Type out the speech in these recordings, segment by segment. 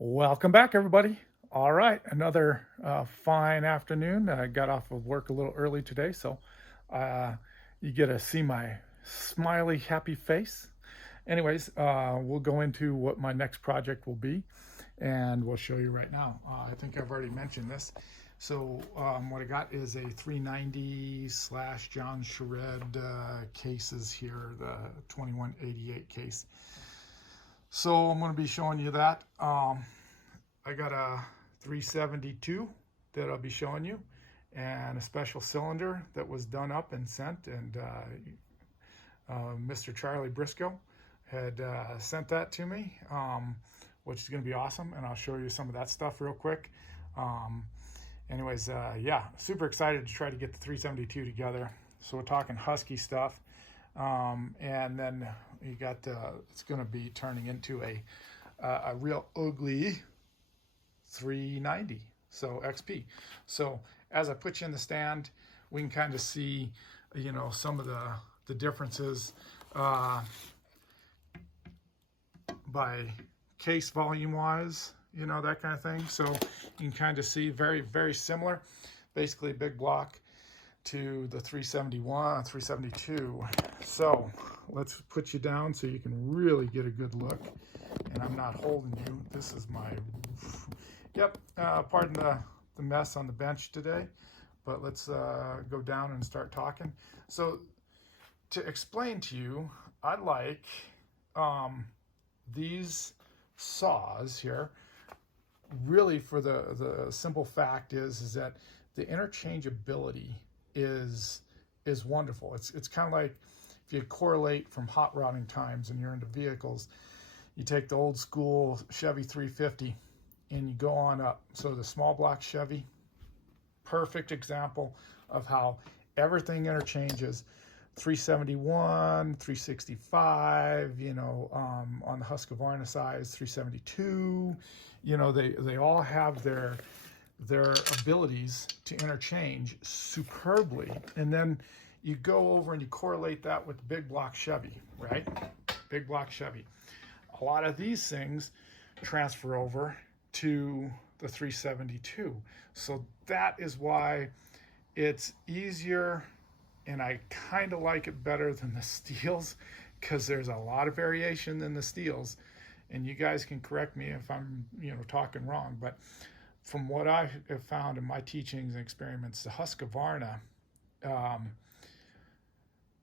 Welcome back, everybody. All right, another fine afternoon. I got off of work a little early today, so uh, you get to see my smiley, happy face. Anyways, we'll go into what my next project will be, and we'll show you right now. I think I've already mentioned this. So what I got is a 390 slash John Shared cases here, the 2188 case. So I'm going to be showing you that. I got a 372 that I'll be showing you, and a special cylinder that was done up and sent, and Mr. Charlie Brisco had sent that to me, which is going to be awesome, and I'll show you some of that stuff real quick. Yeah, super excited to try to get the 372 together. So we're talking Husky stuff, and then you got it's going to be turning into a real ugly 390, so XP. So as I put you in the stand, we can kind of see, some of the differences by case volume wise, that kind of thing. So you can kind of see very, very similar, basically a big block to the 371, 372. So let's put you down so you can really get a good look. And I'm not holding you. This is my, pardon the mess on the bench today, but let's go down and start talking. So to explain to you, I like these saws here, really for the simple fact is that the interchangeability is wonderful. It's kind of like if you correlate from hot rodding times and you're into vehicles, you take the old school Chevy 350 and you go on up. So the small block Chevy, perfect example of how everything interchanges. 371, 365, on the Husqvarna size, 372, they all have their abilities to interchange superbly. And then you go over and you correlate that with the big block Chevy, right? Big block Chevy. A lot of these things transfer over to the 372. So that is why it's easier, and I kind of like it better than the steels, because there's a lot of variation in the steels. And you guys can correct me if I'm talking wrong, but from what I have found in my teachings and experiments, the Husqvarna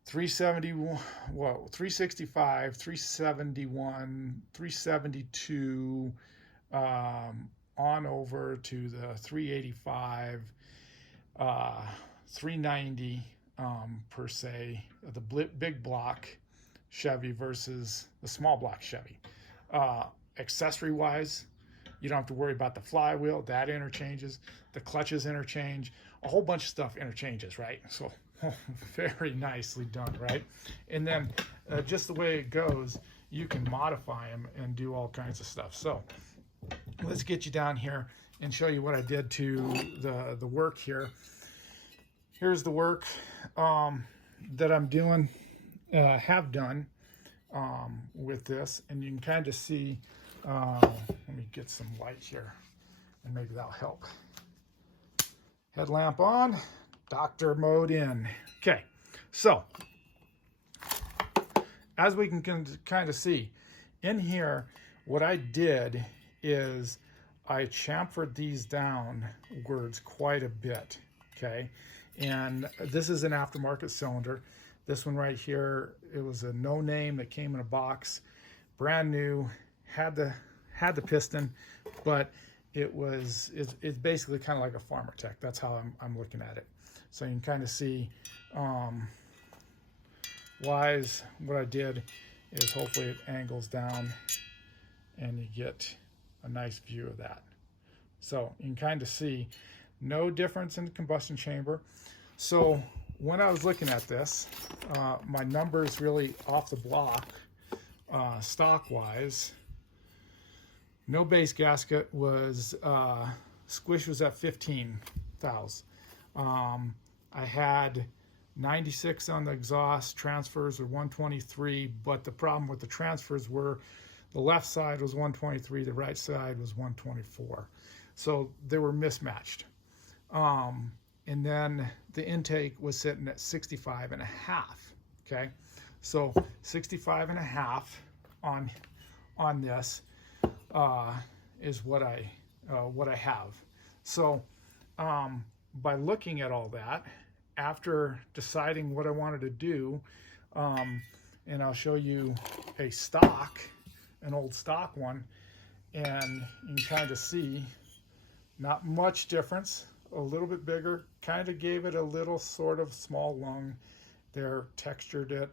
365, 371, 372, on over to the 385, 390 per se, the big block Chevy versus the small block Chevy. Accessory wise, you don't have to worry about the flywheel, that interchanges, the clutches interchange, a whole bunch of stuff interchanges, right? So very nicely done, right? And then just the way it goes, you can modify them and do all kinds of stuff. So let's get you down here and show you what I did to the work here. Here's the work that I'm doing, have done with this, and you can kind of see, let me get some light here and maybe that'll help. Headlamp on, doctor mode in. Okay, so as we can kind of see in here, what I did is I chamfered these downwards quite a bit, okay? And this is an aftermarket cylinder. This one right here, it was a no name that came in a box, brand new, had the piston, but it's basically kind of like a Farmer Tech. That's how I'm looking at it. So you can kind of see wise, what I did is hopefully it angles down and you get a nice view of that. So you can kind of see no difference in the combustion chamber. So when I was looking at this, my numbers really off the block, stock wise, no base gasket was, squish was at 15 thous. I had 96 on the exhaust, transfers were 123, but the problem with the transfers were The left side was 123, the right side was 124. So they were mismatched. And then the intake was sitting at 65 and a half. Okay, so 65 and a half on this is what I have. So by looking at all that, after deciding what I wanted to do, and I'll show you a stock, an old stock one, and you can kind of see not much difference, a little bit bigger, kind of gave it a little sort of small lung there, textured it,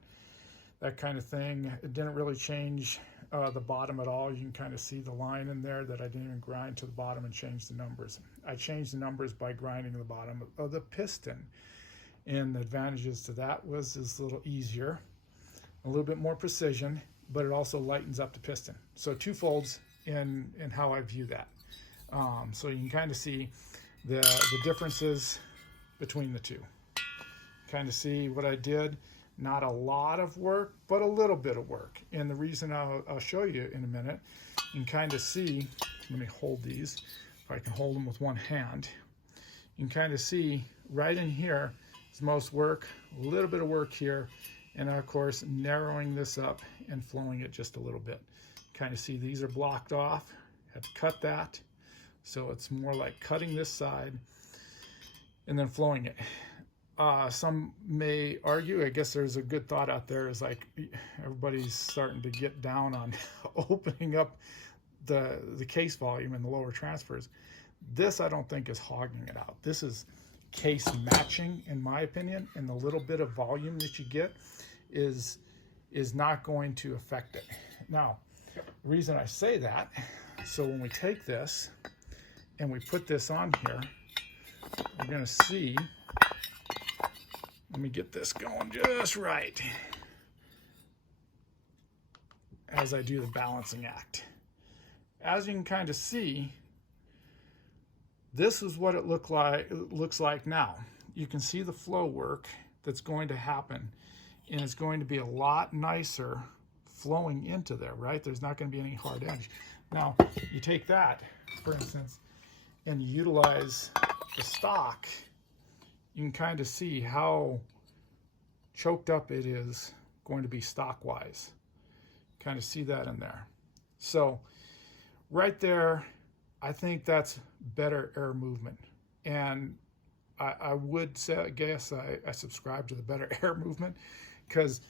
that kind of thing. It didn't really change the bottom at all. You can kind of see the line in there that I didn't even grind to the bottom and change the numbers. I changed the numbers by grinding the bottom of the piston. And the advantages to that was it's a little easier, a little bit more precision, but it also lightens up the piston. So two folds in how I view that. So you can kind of see the differences between the two. Kind of see what I did. Not a lot of work, but a little bit of work. And the reason I'll show you in a minute, you can kind of see, let me hold these, if I can hold them with one hand. You can kind of see right in here is most work, a little bit of work here, and of course narrowing this up and flowing it just a little bit. Kind of see these are blocked off, had to cut that. So it's more like cutting this side and then flowing it. Some may argue, I guess there's a good thought out there, is like everybody's starting to get down on opening up the case volume and the lower transfers. This I don't think is hogging it out. This is case matching, in my opinion, and the little bit of volume that you get is not going to affect it. Now, the reason I say that, so when we take this and we put this on here, we're going to see, let me get this going just right as I do the balancing act. As you can kind of see, this is what it looks like now. You can see the flow work that's going to happen, and it's going to be a lot nicer flowing into there, right? There's not going to be any hard edge. Now, you take that, for instance, and you utilize the stock, you can kind of see how choked up it is going to be stock-wise. Kind of see that in there. So right there, I think that's better air movement. And I would say, I guess I subscribe to the better air movement, because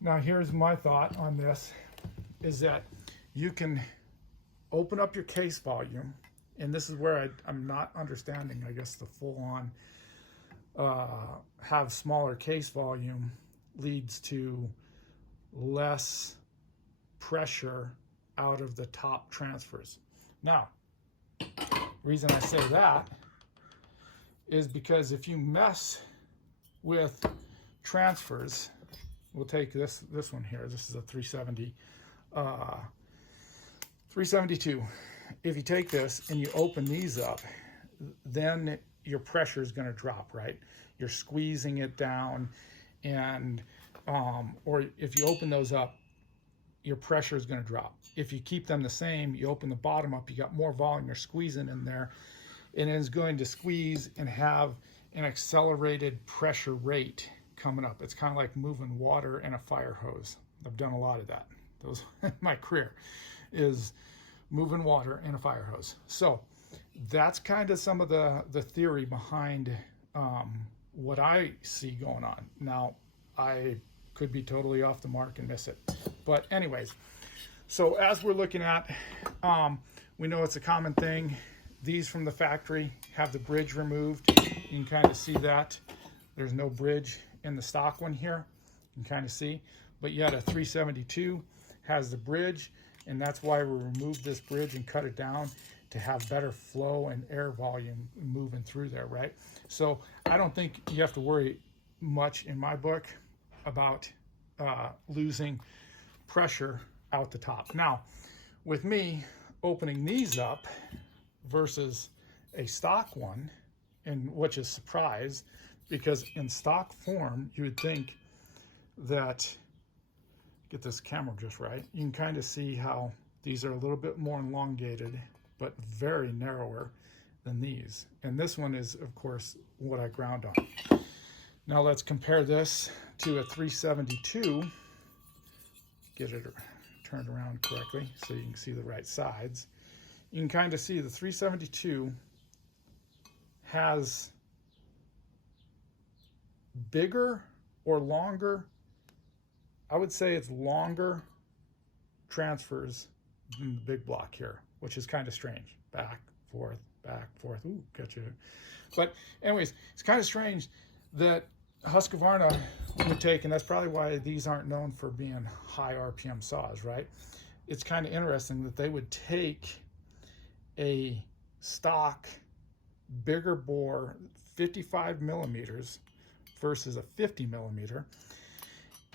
now here's my thought on this, is that you can open up your case volume, and this is where I'm not understanding, I guess, the full-on have smaller case volume leads to less pressure out of the top transfers. Now, the reason I say that is because if you mess with transfers, we'll take this one here. This is a 372. If you take this and you open these up, then your pressure is going to drop, right? You're squeezing it down, and or if you open those up, your pressure is going to drop. If you keep them the same, you open the bottom up, you got more volume, you're squeezing in there, and it's going to squeeze and have an accelerated pressure rate coming up. It's kind of like moving water in a fire hose. I've done a lot of that. Those my career is moving water in a fire hose. So that's kind of some of the theory behind what I see going on. Now, I could be totally off the mark and miss it. But anyways, so as we're looking at, we know it's a common thing. These from the factory have the bridge removed. You can kind of see that. There's no bridge in the stock one here. You can kind of see. But yet a 372 has the bridge, and that's why we removed this bridge and cut it down to have better flow and air volume moving through there, right? So I don't think you have to worry much in my book about losing pressure out the top. Now, with me opening these up versus a stock one, and which is surprise, because in stock form, you would think that get this camera just right, you can kind of see how these are a little bit more elongated, but very narrower than these. And this one is, of course, what I ground on. Now let's compare this to a 372. Get it turned around correctly so you can see the right sides. You can kind of see the 372 has bigger or longer, I would say it's longer transfers than the big block here, which is kind of strange. Back, forth, ooh, gotcha. But anyways, it's kind of strange that Husqvarna would take, and that's probably why these aren't known for being high RPM saws, right? It's kind of interesting that they would take a stock bigger bore 55 millimeters versus a 50 millimeter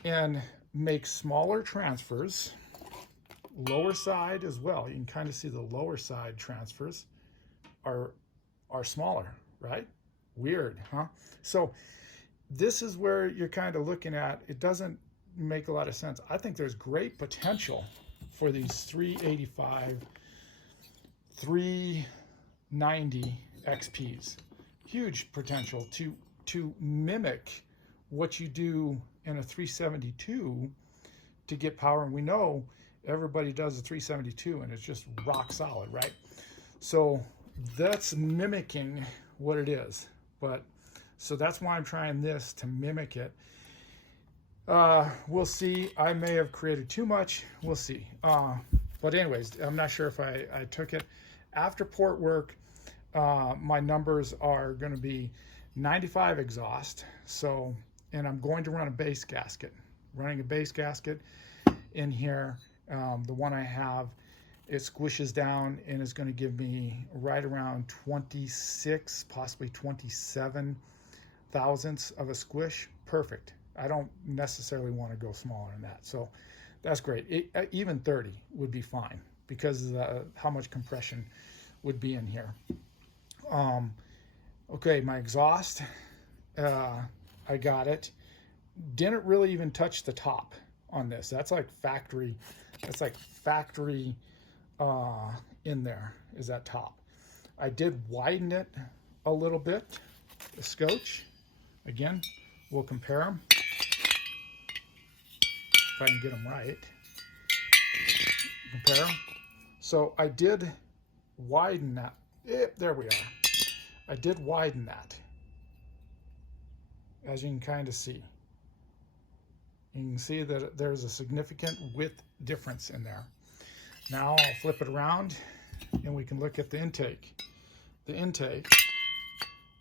and make smaller transfers, lower side as well. You can kind of see the lower side transfers are smaller, right? Weird, huh? So this is where you're kind of looking at, it doesn't make a lot of sense. I think there's great potential for these 385, 390 XPs. Huge potential to mimic what you do in a 372 to get power. And we know everybody does a 372 and it's just rock solid, right? So that's mimicking what it is. But so that's why I'm trying this to mimic it. We'll see. I may have created too much. We'll see. But anyways, I'm not sure if I took it. After port work, my numbers are going to be 95 exhaust. So, and I'm going to run a base gasket. Running a base gasket in here. The one I have, it squishes down and is going to give me right around 26, possibly 27 thousandths of a squish. Perfect. I don't necessarily want to go smaller than that. So that's great. Even 30 would be fine because of how much compression would be in here. Okay, my exhaust, I got it. Didn't really even touch the top on this. That's like factory. That's like factory in there is that top. I did widen it a little bit, the scotch. Again, we'll compare them. If I can get them right. Compare them. So I did widen that. There we are. I did widen that. As you can kind of see. You can see that there's a significant width difference in there. Now I'll flip it around and we can look at the intake. The intake,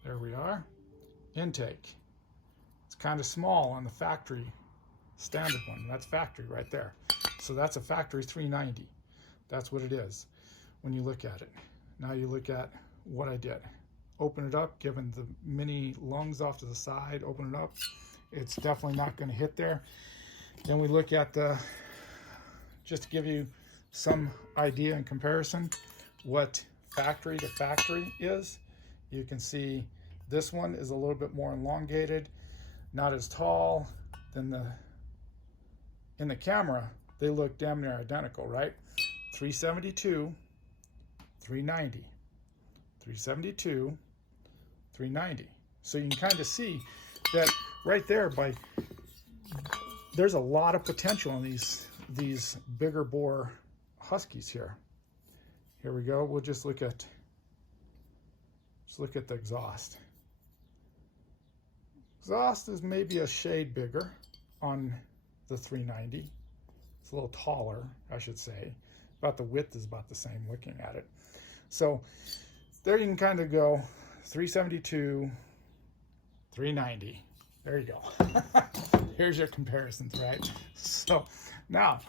there we are. Intake. It's kind of small on the factory standard one. That's factory right there. So that's a factory 390. That's what it is when you look at it. Now you look at what I did. Open it up, given the mini lungs off to the side, open it up. It's definitely not going to hit there. Then we look at the, just to give you some idea in comparison, what factory to factory is. You can see this one is a little bit more elongated, not as tall than in the camera. They look damn near identical, right? 372, 390, 372, 390. So you can kind of see that right there. There's a lot of potential in these bigger bore Huskies here. Here we go. We'll just look at the exhaust. Exhaust is maybe a shade bigger on the 390. It's a little taller, I should say. About the width is about the same looking at it. So there you can kind of go 372, 390. There you go. Here's your comparisons, right? So now,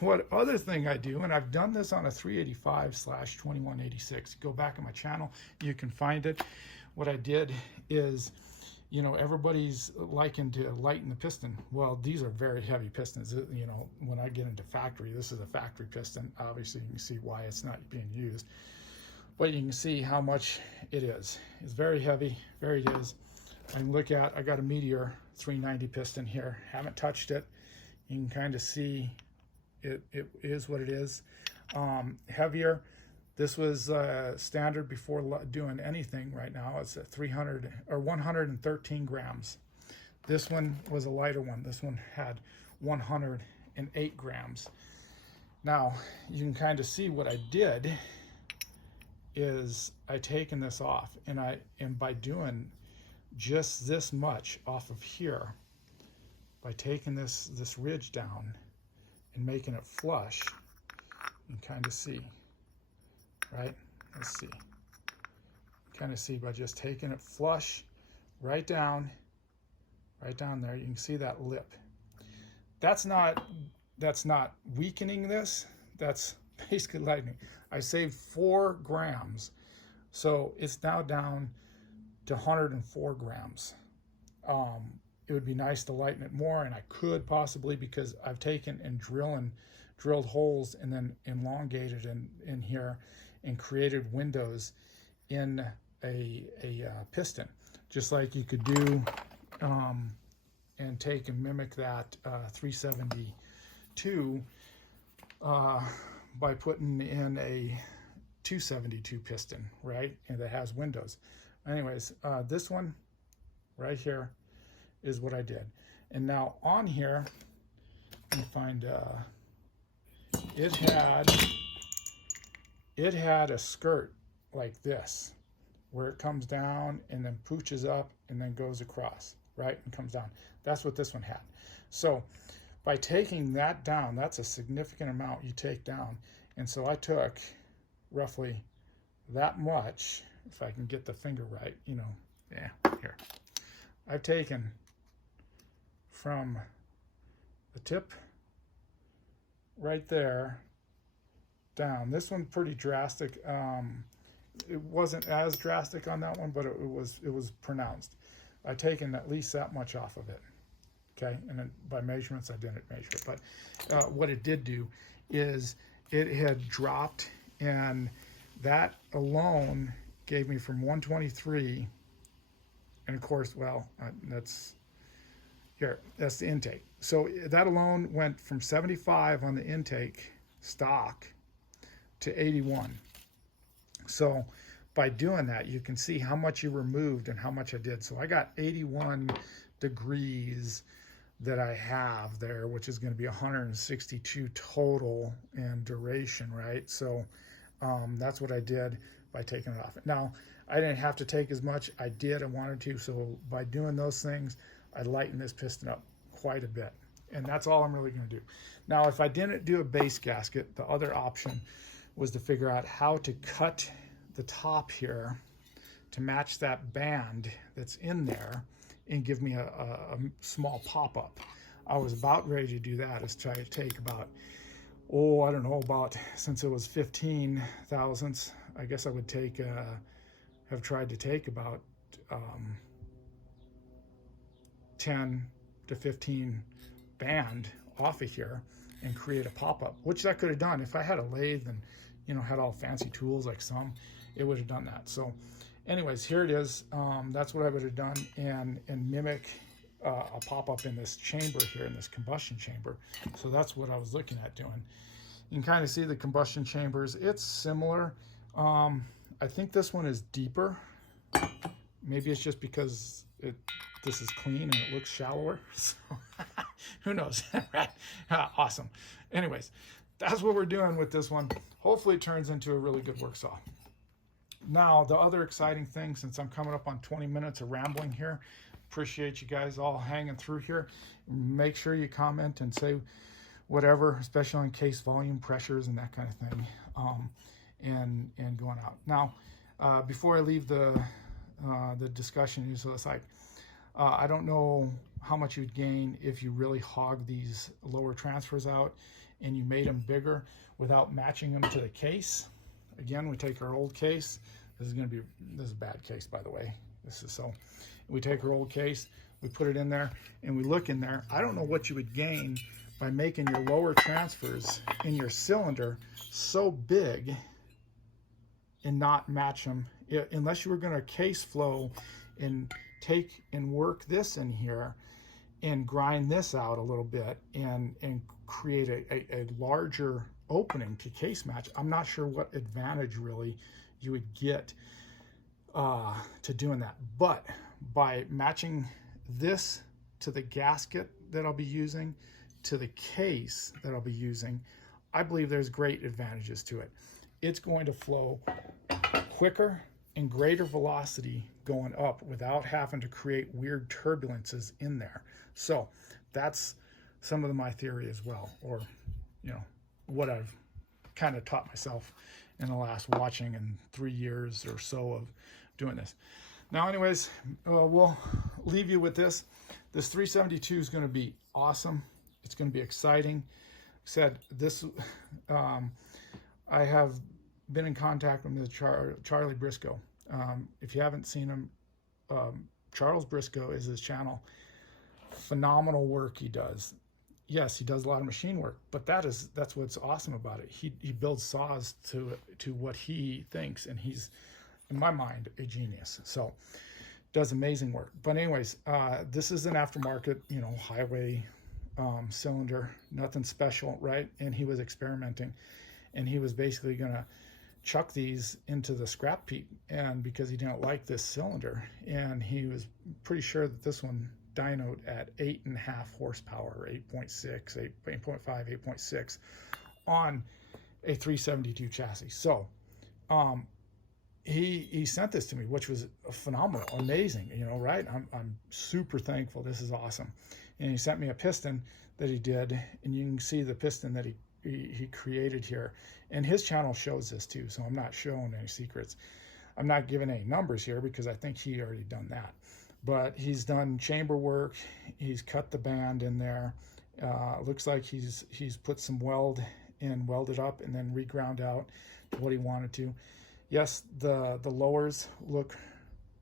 what other thing I do, and I've done this on a 385/2186. Go back on my channel, you can find it. What I did is, you know, everybody's liking to lighten the piston. Well, these are very heavy pistons. You know, when I get into factory, this is a factory piston. Obviously, you can see why it's not being used. But you can see how much it is. It's very heavy, very it is. I can look at, I got a Meteor 390 piston here. Haven't touched it. You can kind of see it is what it is. Heavier. This was standard before doing anything. Right now it's at 300 or 113 grams. This one was a lighter one. This one had 108 grams. Now you can kind of see what I did is I taken this off, and by doing just this much off of here, by taking this ridge down and making it flush, you can kind of see, right? Let's see. Kind of see by just taking it flush right down there. You can see that lip. That's not weakening this. That's basically lightening. I saved 4 grams, so it's now down to 104 grams. It would be nice to lighten it more, and I could possibly, because I've taken and drilled holes and then elongated in here and created windows in a piston, just like you could do and take and mimic that 372 by putting in a 272 piston, right? And that has windows. Anyways, this one right here is what I did. And now on here, let me find, it had a skirt like this, where it comes down and then pooches up and then goes across, right? And comes down. That's what this one had. So by taking that down, that's a significant amount you take down. And so I took roughly that much, if I can get the finger right, you know, yeah, here. I've taken from the tip right there down. This one's pretty drastic. It wasn't as drastic on that one, but it was pronounced. I've taken at least that much off of it. Okay, and then by measurements, I didn't measure it, but what it did do is it had dropped, and that alone gave me from 123, and of course, well, that's the intake. So that alone went from 75 on the intake stock to 81. So by doing that, you can see how much you removed and how much I did. So I got 81 degrees that I have there, which is going to be 162 total in duration, right? So that's what I did by taking it off. Now, I didn't have to take as much. I did. I wanted to. So by doing those things, I lightened this piston up quite a bit. And that's all I'm really going to do. Now, if I didn't do a base gasket, the other option was to figure out how to cut the top here to match that band that's in there and give me a small pop-up. I was about ready to do that, is try to take about, I don't know, since it was 15 thousandths, I guess I would take, have tried to take about 10 to 15 band off of here and create a pop-up, which I could have done if I had a lathe and, you know, had all fancy tools like some, it would have done that. So anyways, here it is. That's what I would have done, and mimic a pop-up in this chamber here, in this combustion chamber. So that's what I was looking at doing. You can kind of see the combustion chambers. It's similar. I think this one is deeper. Maybe it's just because this is clean and it looks shallower. So who knows? Right? Awesome. Anyways, that's what we're doing with this one. Hopefully it turns into a really good work saw. Now, the other exciting thing, since I'm coming up on 20 minutes of rambling here, appreciate you guys all hanging through here. Make sure you comment and say whatever, especially on case volume pressures and that kind of thing, and going out. Now, before I leave the discussion to the side, I don't know how much you'd gain if you really hog these lower transfers out and you made them bigger without matching them to the case. Again, we take our old case. This is a bad case, by the way. We take our old case, we put it in there, and we look in there. I don't know what you would gain by making your lower transfers in your cylinder so big and not match them, unless you were going to case flow and take and work this in here and grind this out a little bit and create a larger opening to case match, I'm not sure what advantage really you would get to doing that. But by matching this to the gasket that I'll be using, to the case that I'll be using, I believe there's great advantages to it. It's going to flow quicker and greater velocity going up without having to create weird turbulences in there. So that's some of my theory as well, or what I've kind of taught myself in the last watching and 3 years or so of doing this. Now anyways, we'll leave you with this. This 372 is going to be awesome. It's going to be exciting. Like I said, this I have been in contact with Charlie Brisco. If you haven't seen him, Charles Brisco is his channel. Phenomenal work he does. Yes, he does a lot of machine work, but that's what's awesome about it. He builds saws to what he thinks, and he's, in my mind, a genius. So does amazing work. But anyways, this is an aftermarket, highway cylinder, nothing special, right? And he was experimenting, and he was basically gonna chuck these into the scrap heap, and because he didn't like this cylinder, and he was pretty sure that this one dynoed at 8.5 horsepower, 8.6, 8.5, 8.6 on a 372 chassis. So he sent this to me, which was phenomenal, amazing, right? I'm super thankful. This is awesome. And he sent me a piston that he did, and you can see the piston that he created here. And his channel shows this too, so I'm not showing any secrets. I'm not giving any numbers here because I think he already done that. But he's done chamber work. He's cut the band in there. Looks like he's put some weld in, welded up, and then reground out to what he wanted to. Yes, the lowers look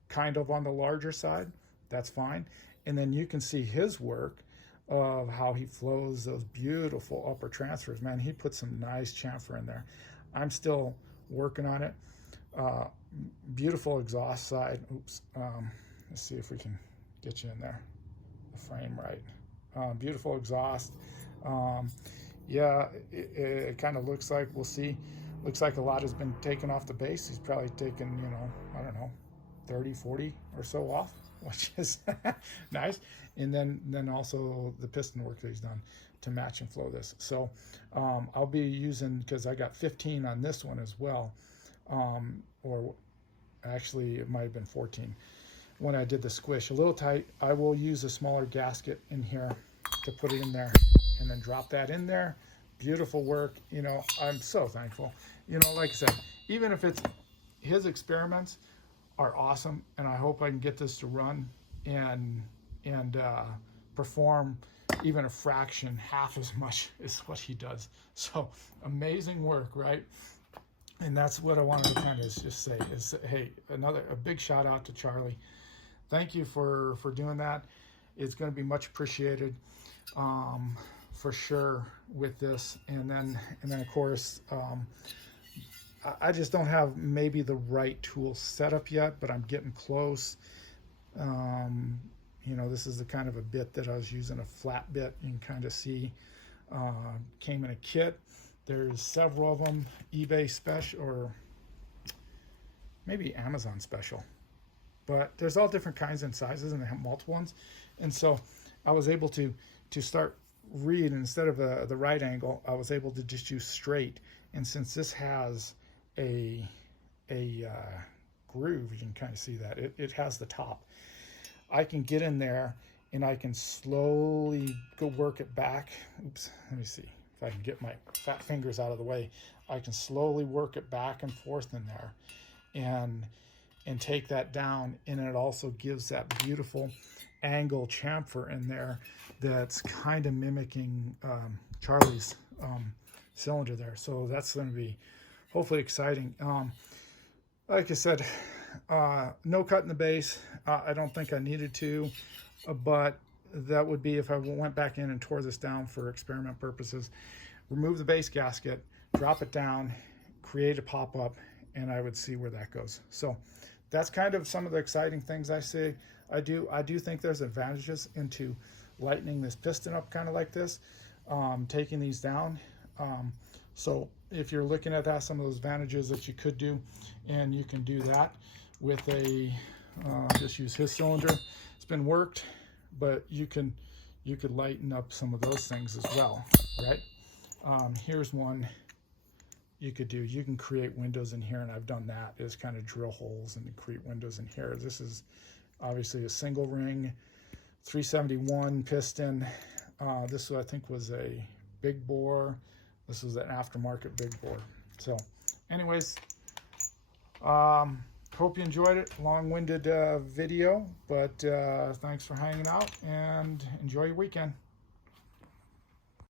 kind of on the larger side. That's fine. And then you can see his work of how he flows those beautiful upper transfers. Man, he put some nice chamfer in there. I'm still working on it. Beautiful exhaust side. Oops. Let's see if we can get you in there, the frame right. Beautiful exhaust. Yeah, it kind of looks like, we'll see. Looks like a lot has been taken off the base. He's probably taken, I don't know, 30, 40 or so off, which is nice. And then also the piston work that he's done to match and flow this. So I'll be using, because I got 15 on this one as well, or actually it might have been 14 when I did the squish. A little tight. I will use a smaller gasket in here to put it in there, and then drop that in there. Beautiful work. I'm so thankful. Like I said, even if it's his experiments are awesome, and I hope I can get this to run and perform even a fraction, half as much as what he does. So amazing work, right? And that's what I wanted to kind of just say is, hey, a big shout out to Charlie. Thank you for doing that. It's going to be much appreciated, for sure, with this. And then of course, I just don't have maybe the right tool set up yet, but I'm getting close. This is the kind of a bit that I was using, a flat bit. You can kind of see, came in a kit. There's several of them, eBay special, or maybe Amazon special. But there's all different kinds and sizes, and they have multiple ones. And so I was able to start read, instead of the right angle, I was able to just use straight. And since this has a groove, you can kind of see that it has the top. I can get in there and I can slowly go work it back. Oops, let me see if I can get my fat fingers out of the way. I can slowly work it back and forth in there and take that down. And it also gives that beautiful angle chamfer in there that's kind of mimicking Charlie's cylinder there. So that's going to be hopefully exciting. Like I said, no cut in the base. I don't think I needed to, but that would be if I went back in and tore this down for experiment purposes. Remove the base gasket, drop it down, create a pop-up, and I would see where that goes. So that's kind of some of the exciting things I see. I do think there's advantages into lightening this piston up kind of like this, taking these down. So if you're looking at that, some of those advantages that you could do, and you can do that with a, just use his cylinder. It's been worked, but you could lighten up some of those things as well, right? Here's one you could do. You can create windows in here, and I've done that, is kind of drill holes and create windows in here. This is obviously a single ring 371 piston. This I think was a big bore. This was an aftermarket big bore. So anyways, hope you enjoyed it. Long-winded video, but thanks for hanging out, and enjoy your weekend.